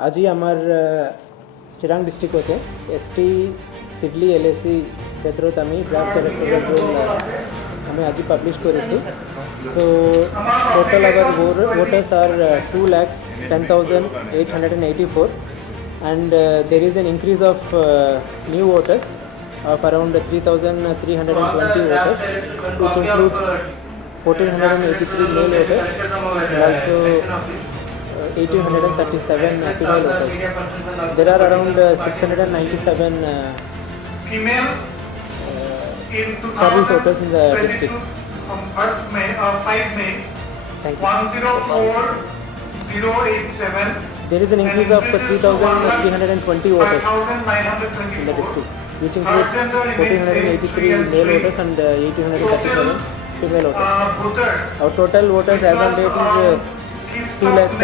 आज ही हमार चिरांग डिस्ट्रिक्ट होते एसटी सिडली एलएसी क्षेत्र आम्ही ड्राफ्ट इलेक्टोरल रोल आम्ही आज पब्लिश करिसु so total our voters are 2,10,884 and there is an increase of new voters of around 3,320 voters which includes 1,483 male voters and also 1,837 female voters. There are around 697 female service voters in the district. From 1st May, 5 May, Thank you. 1,04087. There is an increase of 3,320 voters in the district, which includes 1,483 male voters and 1,837 female voters. Our total voters as on date is 2,10,000.